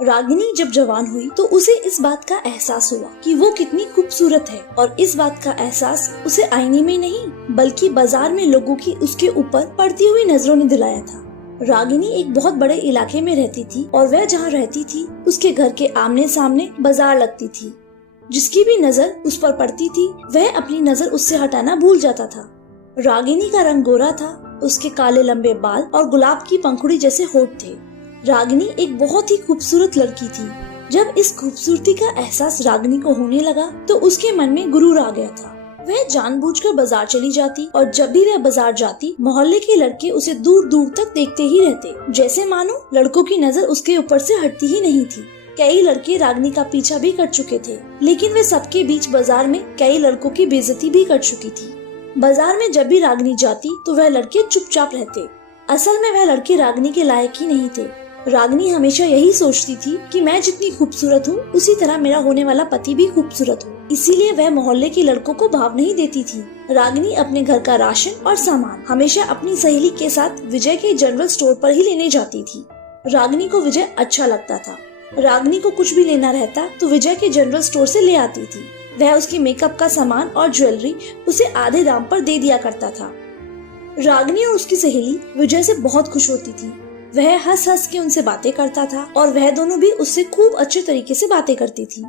रागिनी जब जवान हुई तो उसे इस बात का एहसास हुआ कि वो कितनी खूबसूरत है, और इस बात का एहसास उसे आईने में नहीं बल्कि बाजार में लोगों की उसके ऊपर पड़ती हुई नजरों ने दिलाया था। रागिनी एक बहुत बड़े इलाके में रहती थी और वह जहाँ रहती थी उसके घर के आमने सामने बाजार लगती थी। जिसकी भी नजर उस पर पड़ती थी वह अपनी नजर उससे हटाना भूल जाता था। रागिनी का रंग गोरा था, उसके काले लंबे बाल और गुलाब की पंखुड़ी जैसे होठ थे। रागिनी एक बहुत ही खूबसूरत लड़की थी। जब इस खूबसूरती का एहसास रागिनी को होने लगा तो उसके मन में गुरूर आ गया था। वह जानबूझकर बाजार चली जाती और जब भी वह बाजार जाती मोहल्ले के लड़के उसे दूर दूर तक देखते ही रहते, जैसे मानो लड़कों की नजर उसके ऊपर से हटती ही नहीं थी। कई लड़के रागिनी का पीछा भी कर चुके थे, लेकिन वे सबके बीच बाजार में कई लड़कों की बेइज्जती भी कर चुकी थी। बाजार में जब भी रागिनी जाती तो वह लड़के चुपचाप रहते। असल में वह लड़के रागिनी के लायक ही नहीं थे। रागिनी हमेशा यही सोचती थी कि मैं जितनी खूबसूरत हूँ उसी तरह मेरा होने वाला पति भी खूबसूरत हो, इसीलिए वह मोहल्ले के लड़कों को भाव नहीं देती थी। रागिनी अपने घर का राशन और सामान हमेशा अपनी सहेली के साथ विजय के जनरल स्टोर पर ही लेने जाती थी। रागिनी को विजय अच्छा लगता था। रागिनी को कुछ भी लेना रहता तो विजय के जनरल स्टोर से ले आती थी। वह उसकी मेकअप का सामान और ज्वेलरी उसे आधे दाम पर दे दिया करता था। रागिनी और उसकी सहेली विजय से बहुत खुश होती थी। वह हंस हंस के उनसे बातें करता था और वह दोनों भी उससे खूब अच्छे तरीके से बातें करती थी।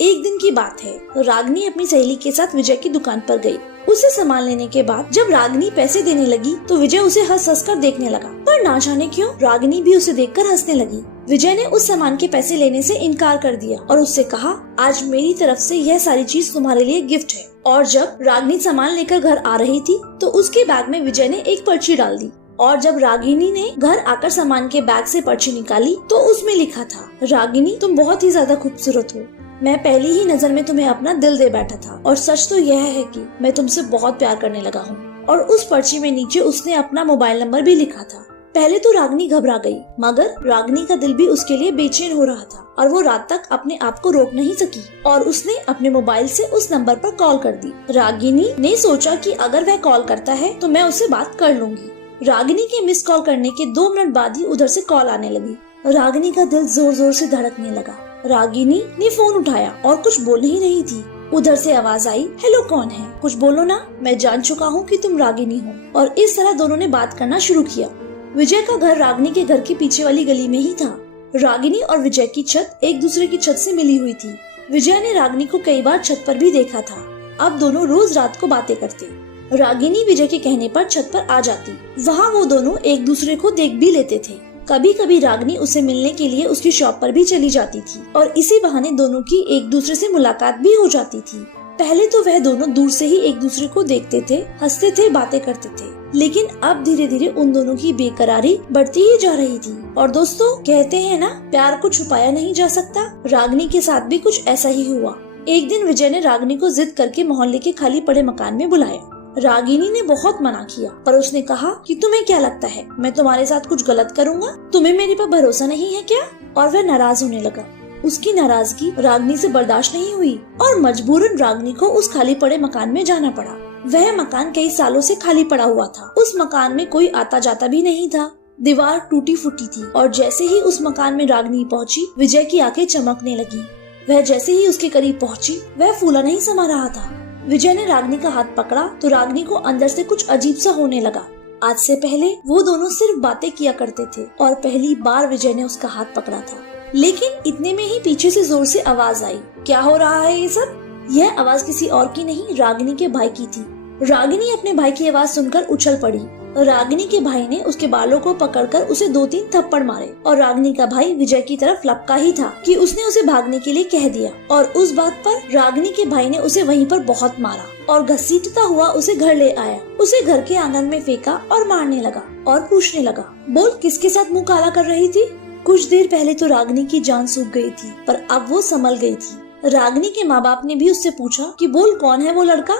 एक दिन की बात है, रागिनी अपनी सहेली के साथ विजय की दुकान पर गई। उसे सामान लेने के बाद जब रागिनी पैसे देने लगी तो विजय उसे हंस हंस कर देखने लगा, पर ना जाने क्यों रागिनी भी उसे देखकर हंसने लगी। विजय ने उस सामान के पैसे लेने से इनकार कर दिया और उससे कहा, आज मेरी तरफ से यह सारी चीज तुम्हारे लिए गिफ्ट है। और जब रागिनी सामान लेकर घर आ रही थी तो उसके बैग में विजय ने एक पर्ची डाल दी, और जब रागिनी ने घर आकर सामान के बैग से पर्ची निकाली तो उसमें लिखा था, रागिनी तुम बहुत ही ज्यादा खूबसूरत हो। मैं पहली ही नजर में तुम्हें अपना दिल दे बैठा था, और सच तो यह है कि मैं तुमसे बहुत प्यार करने लगा हूँ। और उस पर्ची में नीचे उसने अपना मोबाइल नंबर भी लिखा था। पहले तो रागिनी घबरा गई, मगर रागिनी का दिल भी उसके लिए बेचैन हो रहा था और वो रात तक अपने आप को रोक नहीं सकी और उसने अपने मोबाइल से उस नंबर पर कॉल कर दी। रागिनी ने सोचा कि अगर वह कॉल करता है तो मैं उससे बात कर लूंगी। रागिनी के मिस कॉल करने के 2 मिनट बाद ही उधर से कॉल आने लगी। रागिनी का दिल जोर जोर से धड़कने लगा। रागिनी ने फोन उठाया और कुछ बोल नहीं रही थी। उधर से आवाज आई, हेलो कौन है, कुछ बोलो ना, मैं जान चुका हूँ कि तुम रागिनी हो। और इस तरह दोनों ने बात करना शुरू किया। विजय का घर रागिनी के घर के पीछे वाली गली में ही था। रागिनी और विजय की छत एक दूसरे की छत से मिली हुई थी। विजय ने रागिनी को कई बार छत पर भी देखा था। अब दोनों रोज रात को बातें करते। रागिनी विजय के कहने पर छत पर आ जाती। वहाँ वो दोनों एक दूसरे को देख भी लेते थे। कभी कभी रागिनी उसे मिलने के लिए उसकी शॉप पर भी चली जाती थी और इसी बहाने दोनों की एक दूसरे से मुलाकात भी हो जाती थी। पहले तो वह दोनों दूर से ही एक दूसरे को देखते थे, हंसते थे, बातें करते थे, लेकिन अब धीरे धीरे उन दोनों की बेकरारी बढ़ती ही जा रही थी। और दोस्तों, कहते हैं ना, प्यार को छुपाया नहीं जा सकता। रागिनी के साथ भी कुछ ऐसा ही हुआ। एक दिन विजय ने रागिनी को जिद करके मोहल्ले के खाली पड़े मकान में बुलाया। रागिनी ने बहुत मना किया, पर उसने कहा कि तुम्हें क्या लगता है मैं तुम्हारे साथ कुछ गलत करूँगा? तुम्हें मेरे पर भरोसा नहीं है क्या? और वह नाराज होने लगा। उसकी नाराजगी रागिनी से बर्दाश्त नहीं हुई और मजबूरन रागिनी को उस खाली पड़े मकान में जाना पड़ा। वह मकान कई सालों से खाली पड़ा हुआ था। उस मकान में कोई आता जाता भी नहीं था। दीवार टूटी फूटी थी और जैसे ही उस मकान में रागिनी पहुंची, विजय की आंखें चमकने लगी। वह जैसे ही उसके करीब पहुंची, वह फूला नहीं समा रहा था। विजय ने रागिनी का हाथ पकड़ा तो रागिनी को अंदर से कुछ अजीब सा होने लगा। आज से पहले वो दोनों सिर्फ बातें किया करते थे और पहली बार विजय ने उसका हाथ पकड़ा था। लेकिन इतने में ही पीछे से जोर से आवाज आई, क्या हो रहा है ये सब? यह आवाज किसी और की नहीं, रागिनी के भाई की थी। रागिनी अपने भाई की आवाज सुनकर उछल पड़ी। रागिनी के भाई ने उसके बालों को पकड़कर उसे 2-3 थप्पड़ मारे और रागिनी का भाई विजय की तरफ लपका ही था कि उसने उसे भागने के लिए कह दिया। और उस बात पर रागिनी के भाई ने उसे वहीं पर बहुत मारा और घसीटता हुआ उसे घर ले आया। उसे घर के आंगन में फेंका और मारने लगा और पूछने लगा, बोल किसके साथ मुँह काला कर रही थी? कुछ देर पहले तो रागिनी की जान सूख गई थी, पर अब वो संभल गई थी। रागिनी के माँ बाप ने भी उससे पूछा कि बोल कौन है वो लड़का?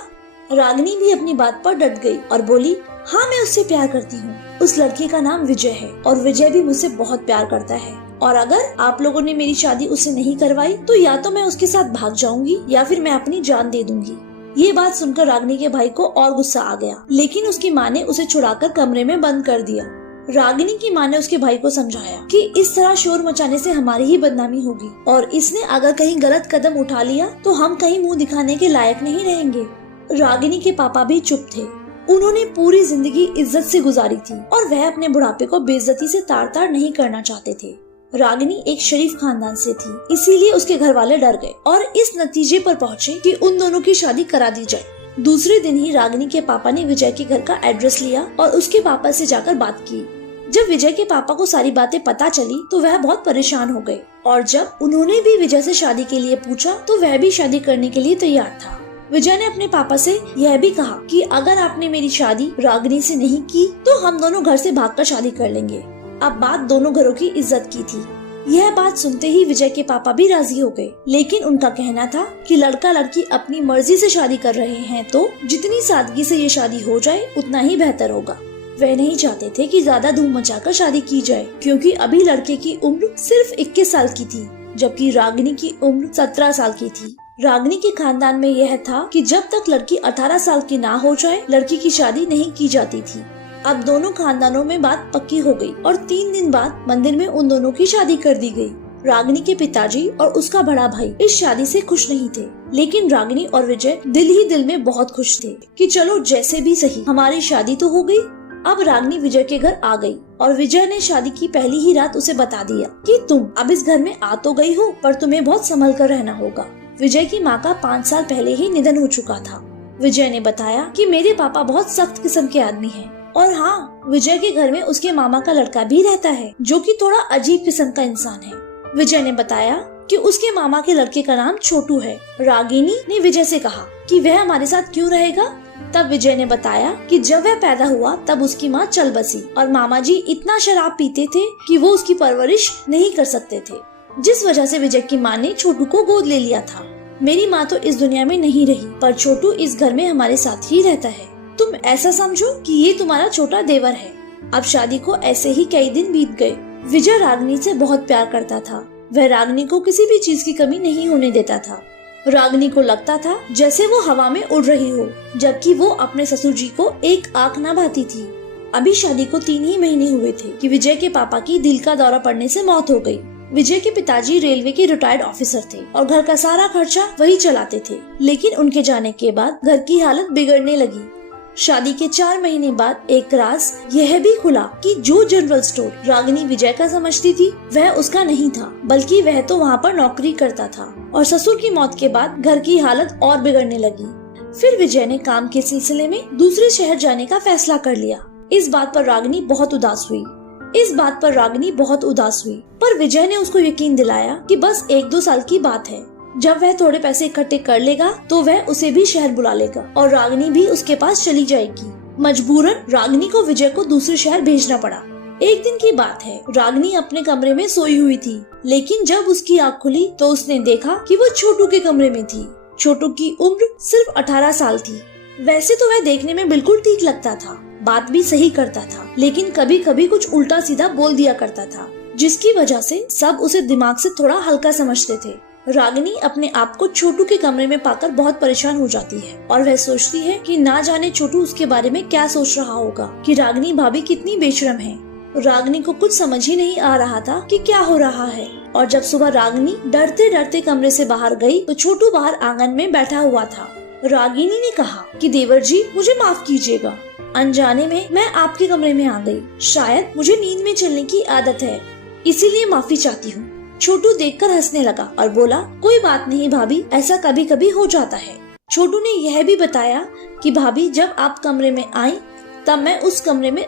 रागिनी भी अपनी बात पर डट गई और बोली, हाँ मैं उससे प्यार करती हूँ। उस लड़के का नाम विजय है और विजय भी मुझसे बहुत प्यार करता है, और अगर आप लोगों ने मेरी शादी उससे नहीं करवाई तो या तो मैं उसके साथ भाग जाऊंगी या फिर मैं अपनी जान दे दूंगी। ये बात सुनकर रागिनी के भाई को और गुस्सा आ गया, लेकिन उसकी माँ ने उसे छुड़ाकर कमरे में बंद कर दिया। रागिनी की माँ ने उसके भाई को समझाया कि इस तरह शोर मचाने से हमारी ही बदनामी होगी और इसने अगर कहीं गलत कदम उठा लिया तो हम कहीं मुंह दिखाने के लायक नहीं रहेंगे। रागिनी के पापा भी चुप थे। उन्होंने पूरी जिंदगी इज्जत से गुजारी थी और वह अपने बुढ़ापे को बेइज्जती से तार तार नहीं करना चाहते थे। रागिनी एक शरीफ खानदान से थी, इसीलिए उसके घर वाले डर गए और इस नतीजे पर पहुँचे कि उन दोनों की शादी करा दी जाए। दूसरे दिन ही रागिनी के पापा ने विजय के घर का एड्रेस लिया और उसके पापा से जाकर बात की। जब विजय के पापा को सारी बातें पता चली तो वह बहुत परेशान हो गए और जब उन्होंने भी विजय से शादी के लिए पूछा तो वह भी शादी करने के लिए तैयार था। विजय ने अपने पापा से यह भी कहा कि अगर आपने मेरी शादी रागिनी से नहीं की तो हम दोनों घर से भागकर शादी कर लेंगे। अब बात दोनों घरों की इज्जत की थी। यह बात सुनते ही विजय के पापा भी राजी हो गए, लेकिन उनका कहना था कि लड़का लड़की अपनी मर्जी से शादी कर रहे हैं तो जितनी सादगी से ये शादी हो जाए उतना ही बेहतर होगा। वह नहीं चाहते थे कि ज्यादा धूम मचाकर शादी की जाए, क्योंकि अभी लड़के की उम्र सिर्फ 21 साल की थी जबकि रागिनी की उम्र 17 साल की थी। रागिनी के खानदान में यह था कि जब तक लड़की 18 साल की ना हो जाए लड़की की शादी नहीं की जाती थी। अब दोनों खानदानों में बात पक्की हो गई और 3 दिन बाद मंदिर में उन दोनों की शादी कर दी गई। रागिनी के पिताजी और उसका बड़ा भाई इस शादी से खुश नहीं थे, लेकिन रागिनी और विजय दिल ही दिल में बहुत खुश थे कि चलो जैसे भी सही हमारी शादी तो हो गई। अब रागिनी विजय के घर आ गई और विजय ने शादी की पहली ही रात उसे बता दिया कि तुम अब इस घर में आ तो गई हो पर तुम्हें बहुत संभल कर रहना होगा। विजय की माँ का 5 साल पहले ही निधन हो चुका था। विजय ने बताया कि मेरे पापा बहुत सख्त किस्म के आदमी हैं और हाँ, विजय के घर में उसके मामा का लड़का भी रहता है जो कि थोड़ा अजीब किस्म का इंसान है। विजय ने बताया कि उसके मामा के लड़के का नाम छोटू है। रागिनी ने विजय से कहा कि वह हमारे साथ क्यों रहेगा। तब विजय ने बताया कि जब वह पैदा हुआ तब उसकी माँ चल बसी और मामा जी इतना शराब पीते थे कि वो उसकी परवरिश नहीं कर सकते थे, जिस वजह से विजय की माँ ने छोटू को गोद ले लिया था। मेरी माँ तो इस दुनिया में नहीं रही पर छोटू इस घर में हमारे साथ ही रहता है। तुम ऐसा समझो कि ये तुम्हारा छोटा देवर है। अब शादी को ऐसे ही कई दिन बीत गए। विजय रागिनी से बहुत प्यार करता था। वह रागिनी को किसी भी चीज की कमी नहीं होने देता था। रागिनी को लगता था जैसे वो हवा में उड़ रही हो, जबकि वो अपने ससुर जी को एक आंख न भाती थी। अभी शादी को 3 ही महीने हुए थे कि विजय के पापा की दिल का दौरा पड़ने से मौत हो गई। विजय के पिताजी रेलवे के रिटायर्ड ऑफिसर थे और घर का सारा खर्चा वही चलाते थे, लेकिन उनके जाने के बाद घर की हालत बिगड़ने लगी। शादी के 4 महीने बाद एक राज यह भी खुला कि जो जनरल स्टोर रागिनी विजय का समझती थी वह उसका नहीं था, बल्कि वह तो वहाँ पर नौकरी करता था। और ससुर की मौत के बाद घर की हालत और बिगड़ने लगी। फिर विजय ने काम के सिलसिले में दूसरे शहर जाने का फैसला कर लिया। इस बात पर रागिनी बहुत उदास हुई पर विजय ने उसको यकीन दिलाया कि बस 1-2 साल की बात है। जब वह थोड़े पैसे इकट्ठे कर लेगा तो वह उसे भी शहर बुला लेगा और रागिनी भी उसके पास चली जाएगी। मजबूरन रागिनी को विजय को दूसरे शहर भेजना पड़ा। एक दिन की बात है, रागिनी अपने कमरे में सोई हुई थी, लेकिन जब उसकी आँख खुली तो उसने देखा कि वो छोटू के कमरे में थी। छोटू की उम्र सिर्फ 18 साल थी। वैसे तो वह देखने में बिल्कुल ठीक लगता था, बात भी सही करता था, लेकिन कभी कभी कुछ उल्टा सीधा बोल दिया करता था, जिसकी वजह से सब उसे दिमाग से थोड़ा हल्का समझते थे। रागिनी अपने आप को छोटू के कमरे में पाकर बहुत परेशान हो जाती है और वह सोचती है कि ना जाने छोटू उसके बारे में क्या सोच रहा होगा कि रागिनी भाभी कितनी बेशरम है। रागिनी को कुछ समझ ही नहीं आ रहा था कि क्या हो रहा है। और जब सुबह रागिनी डरते डरते कमरे से बाहर गई तो छोटू बाहर आंगन में बैठा हुआ था। रागिनी ने कहा कि देवर जी मुझे माफ कीजिएगा, अनजाने में मैं आपके कमरे में आ गई। शायद मुझे नींद में चलने की आदत है, इसीलिए माफी चाहती हूँ। छोटू देखकर हंसने लगा और बोला, कोई बात नहीं भाभी, ऐसा कभी कभी हो जाता है। छोटू ने यह भी बताया कि भाभी जब आप कमरे में आई तब मैं उस कमरे में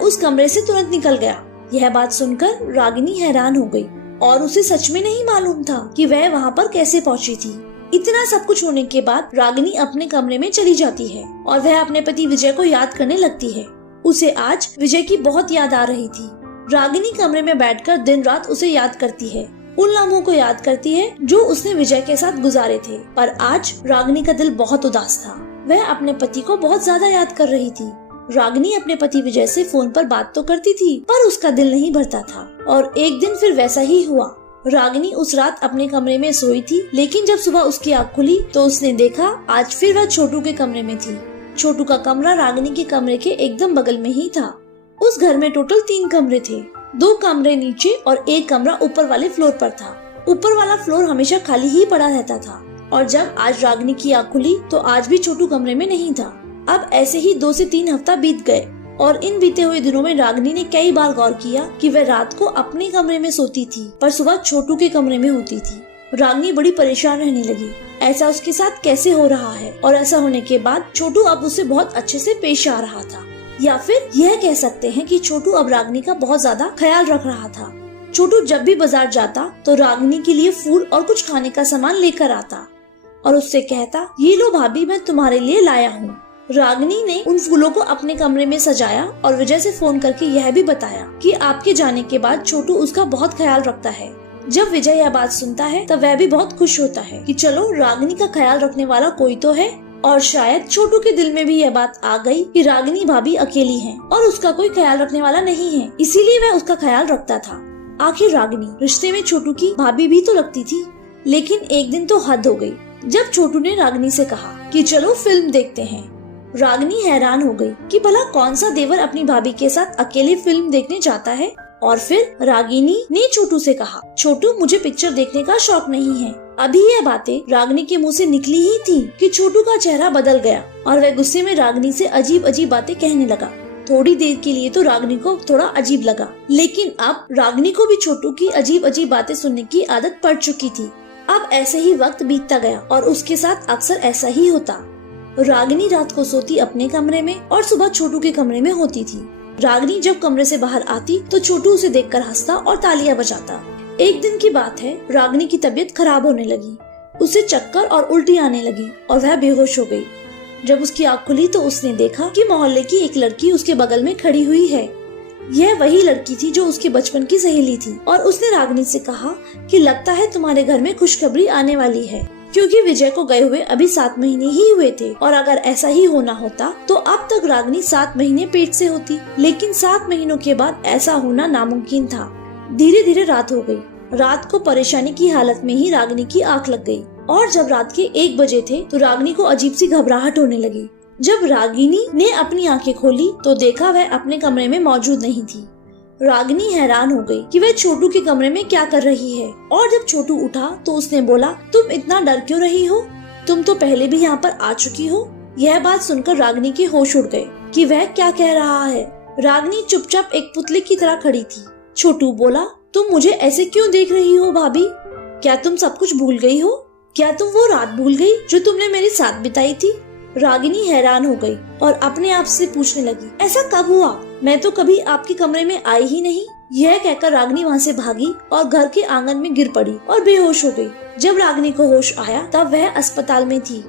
उस कमरे से तुरंत निकल गया। यह बात सुनकर रागिनी हैरान हो गई और उसे सच में नहीं मालूम था कि वह वहाँ पर कैसे पहुँची थी। इतना सब कुछ होने के बाद रागिनी अपने कमरे में चली जाती है और वह अपने पति विजय को याद करने लगती है। उसे आज विजय की बहुत याद आ रही थी। रागिनी कमरे में बैठकर दिन रात उसे याद करती है, उन लम्हों को याद करती है जो उसने विजय के साथ गुजारे थे। पर आज रागिनी का दिल बहुत उदास था। वह अपने पति को बहुत ज्यादा याद कर रही थी। रागिनी अपने पति विजय से फोन पर बात तो करती थी पर उसका दिल नहीं भरता था। और एक दिन फिर वैसा ही हुआ। रागिनी उस रात अपने कमरे में सोई थी, लेकिन जब सुबह उसकी आँख खुली तो उसने देखा आज फिर वह छोटू के कमरे में थी। छोटू का कमरा रागिनी के कमरे के एकदम बगल में ही था। उस घर में टोटल 3 कमरे थे। 2 कमरे नीचे और 1 कमरा ऊपर वाले फ्लोर पर था। ऊपर वाला फ्लोर हमेशा खाली ही पड़ा रहता था और जब आज रागिनी की आँख खुली तो आज भी छोटू कमरे में नहीं था। अब ऐसे ही 2 से 3 हफ्ता बीत गए और इन बीते हुए दिनों में रागिनी ने कई बार गौर किया कि वह रात को अपने कमरे में सोती थी पर सुबह छोटू के कमरे में होती थी। रागिनी बड़ी परेशान रहने लगी, ऐसा उसके साथ कैसे हो रहा है और ऐसा होने के बाद छोटू अब उससे बहुत अच्छे से पेश आ रहा था, या फिर यह कह सकते हैं कि छोटू अब रागिनी का बहुत ज्यादा ख्याल रख रहा था। छोटू जब भी बाजार जाता तो रागिनी के लिए फूल और कुछ खाने का सामान लेकर आता और उससे कहता, ये लो भाभी, मैं तुम्हारे लिए लाया हूँ। रागिनी ने उन फूलों को अपने कमरे में सजाया और विजय से फोन करके यह भी बताया कि आपके जाने के बाद छोटू उसका बहुत ख्याल रखता है। जब विजय यह बात सुनता है तब वह भी बहुत खुश होता है कि चलो रागिनी का ख्याल रखने वाला कोई तो है। और शायद छोटू के दिल में भी यह बात आ गई कि रागिनी भाभी अकेली है और उसका कोई ख्याल रखने वाला नहीं है, इसीलिए वह उसका ख्याल रखता था। आखिर रागिनी रिश्ते में छोटू की भाभी भी तो लगती थी, लेकिन एक दिन तो हद हो गई जब छोटू ने रागिनी से कहा कि चलो फिल्म देखते हैं। रागिनी हैरान हो गई कि भला कौन सा देवर अपनी भाभी के साथ अकेले फिल्म देखने जाता है। और फिर रागिनी ने छोटू से कहा, छोटू, मुझे पिक्चर देखने का शौक नहीं है। अभी यह बातें रागिनी के मुंह से निकली ही थी कि छोटू का चेहरा बदल गया और वह गुस्से में रागिनी से अजीब अजीब बातें कहने लगा। थोड़ी देर के लिए तो रागिनी को थोड़ा अजीब लगा, लेकिन अब रागिनी को भी छोटू की अजीब अजीब बातें सुनने की आदत पड़ चुकी थी। अब ऐसे ही वक्त बीतता गया और उसके साथ अक्सर ऐसा ही होता। रागिनी रात को सोती अपने कमरे में और सुबह छोटू के कमरे में होती थी। रागिनी जब कमरे से बाहर आती तो छोटू उसे देखकर हंसता और तालियां बजाता। एक दिन की बात है, रागिनी की तबीयत खराब होने लगी। उसे चक्कर और उल्टी आने लगी और वह बेहोश हो गई। जब उसकी आँख खुली तो उसने देखा कि मोहल्ले की एक लड़की उसके बगल में खड़ी हुई है। यह वही लड़की थी जो उसके बचपन की सहेली थी और उसने रागिनी से कहा कि लगता है तुम्हारे घर में खुशखबरी आने वाली है, क्योंकि विजय को गए हुए अभी 7 महीने ही हुए थे और अगर ऐसा ही होना होता तो अब तक रागिनी 7 महीने पेट से होती, लेकिन 7 महीनों के बाद ऐसा होना नामुमकिन था। धीरे धीरे रात हो गई। रात को परेशानी की हालत में ही रागिनी की आँख लग गई और जब रात के 1 बजे थे तो रागिनी को अजीब सी घबराहट होने लगी। जब रागिनी ने अपनी आंखें खोली तो देखा वह अपने कमरे में मौजूद नहीं थी। रागिनी हैरान हो गई कि वह छोटू के कमरे में क्या कर रही है और जब छोटू उठा तो उसने बोला, तुम इतना डर क्यों रही हो? तुम तो पहले भी यहाँ पर आ चुकी हो। यह बात सुनकर रागिनी के होश उड़ गए कि वह क्या कह रहा है। रागिनी चुपचाप एक पुतले की तरह खड़ी थी। छोटू बोला, तुम मुझे ऐसे क्यों देख रही हो भाभी? क्या तुम सब कुछ भूल गई हो? क्या तुम वो रात भूल गई जो तुमने मेरे साथ बिताई थी? रागिनी हैरान हो गई और अपने आप से पूछने लगी, ऐसा कब हुआ? मैं तो कभी आपके कमरे में आई ही नहीं। यह कहकर रागिनी वहाँ से भागी और घर के आंगन में गिर पड़ी और बेहोश हो गई। जब रागिनी को होश आया तब वह अस्पताल में थी।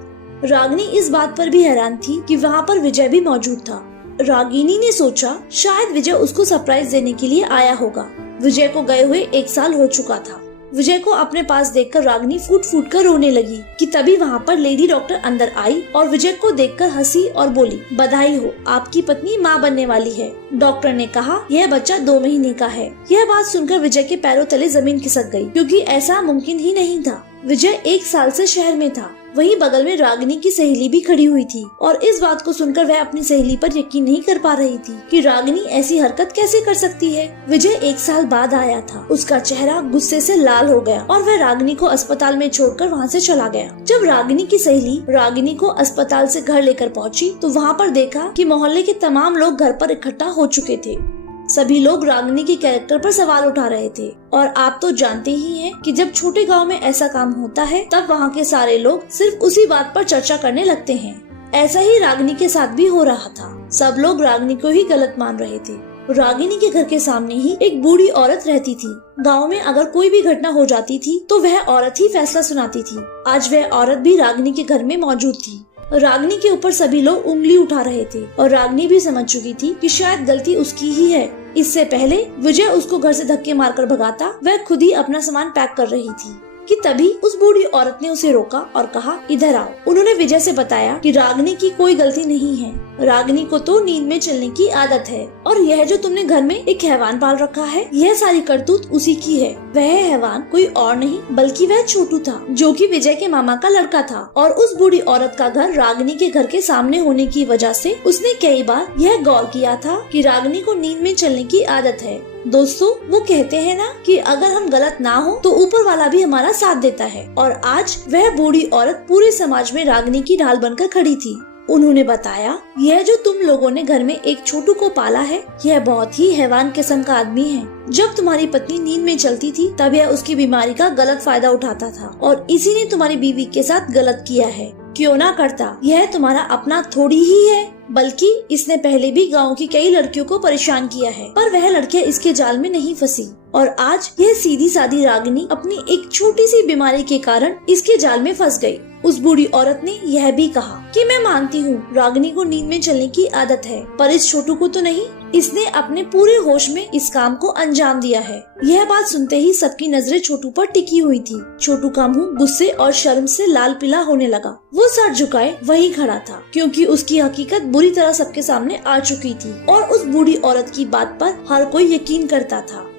रागिनी इस बात पर भी हैरान थी कि वहाँ पर विजय भी मौजूद था। रागिनी ने सोचा शायद विजय उसको सरप्राइज देने के लिए आया होगा। विजय को गए हुए 1 साल हो चुका था। विजय को अपने पास देखकर रागिनी फूट फूट कर रोने लगी कि तभी वहाँ पर लेडी डॉक्टर अंदर आई और विजय को देखकर हंसी और बोली, बधाई हो, आपकी पत्नी माँ बनने वाली है। डॉक्टर ने कहा यह बच्चा 2 महीने का है। यह बात सुनकर विजय के पैरों तले जमीन खिसक गई, क्योंकि ऐसा मुमकिन ही नहीं था। विजय 1 साल से शहर में था। वहीं बगल में रागिनी की सहेली भी खड़ी हुई थी और इस बात को सुनकर वह अपनी सहेली पर यकीन नहीं कर पा रही थी कि रागिनी ऐसी हरकत कैसे कर सकती है। विजय 1 साल बाद आया था। उसका चेहरा गुस्से से लाल हो गया और वह रागिनी को अस्पताल में छोड़कर वहाँ से चला गया। जब रागिनी की सहेली रागिनी को अस्पताल से घर लेकर पहुँची तो वहाँ पर देखा कि मोहल्ले के तमाम लोग घर पर इकट्ठा हो चुके थे। सभी लोग रागिनी के कैरेक्टर पर सवाल उठा रहे थे और आप तो जानते ही हैं कि जब छोटे गांव में ऐसा काम होता है तब वहाँ के सारे लोग सिर्फ उसी बात पर चर्चा करने लगते हैं। ऐसा ही रागिनी के साथ भी हो रहा था। सब लोग रागिनी को ही गलत मान रहे थे। रागिनी के घर के सामने ही एक बूढ़ी औरत रहती थी। गांव में अगर कोई भी घटना हो जाती थी तो वह औरत ही फैसला सुनाती थी। आज वह औरत भी रागिनी के घर में मौजूद थी। रागिनी के ऊपर सभी लोग उंगली उठा रहे थे और रागिनी भी समझ चुकी थी कि शायद गलती उसकी ही है। इससे पहले विजय उसको घर से धक्के मारकर भगाता, वह खुद ही अपना सामान पैक कर रही थी। कि तभी उस बूढ़ी औरत ने उसे रोका और कहा, इधर आओ। उन्होंने विजय से बताया कि रागिनी की कोई गलती नहीं है, रागिनी को तो नींद में चलने की आदत है और यह जो तुमने घर में एक हैवान पाल रखा है, यह सारी करतूत उसी की है। वह हैवान कोई और नहीं बल्कि वह छोटू था, जो कि विजय के मामा का लड़का था। और उस बूढ़ी औरत का घर रागिनी के घर के सामने होने की वजह से उसने कई बार यह गौर किया था कि रागिनी को नींद में चलने की आदत है। दोस्तों, वो कहते हैं ना कि अगर हम गलत ना हो तो ऊपर वाला भी हमारा साथ देता है। और आज वह बूढ़ी औरत पूरे समाज में रागिनी की ढाल बनकर खड़ी थी। उन्होंने बताया, यह जो तुम लोगों ने घर में एक छोटू को पाला है, यह बहुत ही हैवान किस्म का आदमी है। जब तुम्हारी पत्नी नींद में चलती थी तब यह उसकी बीमारी का गलत फायदा उठाता था और इसी ने तुम्हारी बीवी के साथ गलत किया है। क्यों ना करता, यह तुम्हारा अपना थोड़ी ही है, बल्कि इसने पहले भी गांव की कई लड़कियों को परेशान किया है, पर वह लड़कियां इसके जाल में नहीं फंसी। और आज यह सीधी सादी रागिनी अपनी एक छोटी सी बीमारी के कारण इसके जाल में फंस गई। उस बूढ़ी औरत ने यह भी कहा कि मैं मानती हूँ रागिनी को नींद में चलने की आदत है, पर इस छोटू को तो नहीं। इसने अपने पूरे होश में इस काम को अंजाम दिया है। यह बात सुनते ही सबकी नजरें छोटू पर टिकी हुई थी। छोटू का मुंह गुस्से और शर्म से लाल पीला होने लगा। वो सर झुकाए वहीं खड़ा था, क्योंकि उसकी हकीकत बुरी तरह सबके सामने आ चुकी थी और उस बूढ़ी औरत की बात पर हर कोई यकीन करता था।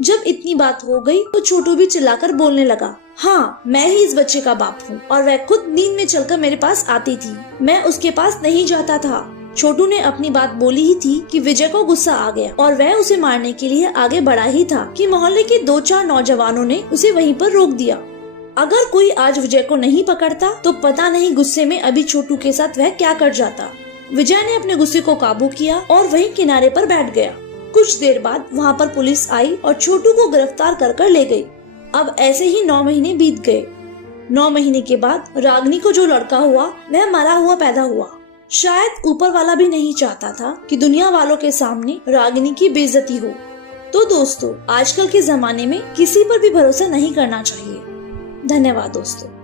जब इतनी बात हो गई तो छोटू भी चिल्लाकर बोलने लगा, हाँ, मैं ही इस बच्चे का बाप हूँ और वह खुद नींद में चलकर मेरे पास आती थी। मैं उसके पास नहीं जाता था। छोटू ने अपनी बात बोली ही थी कि विजय को गुस्सा आ गया और वह उसे मारने के लिए आगे बढ़ा ही था कि मोहल्ले के 2-4 नौजवानों ने उसे वहीं पर रोक दिया। अगर कोई आज विजय को नहीं पकड़ता तो पता नहीं गुस्से में अभी छोटू के साथ वह क्या कर जाता। विजय ने अपने गुस्से को काबू किया और वहीं किनारे पर बैठ गया। कुछ देर बाद वहाँ पर पुलिस आई और छोटू को गिरफ्तार कर ले गई। अब ऐसे ही 9 महीने बीत गए। 9 महीने के बाद रागिनी को जो लड़का हुआ वह मरा हुआ पैदा हुआ। शायद ऊपर वाला भी नहीं चाहता था कि दुनिया वालों के सामने रागिनी की बेइज्जती हो। तो दोस्तों, आजकल के जमाने में किसी पर भी भरोसा नहीं करना चाहिए। धन्यवाद दोस्तों।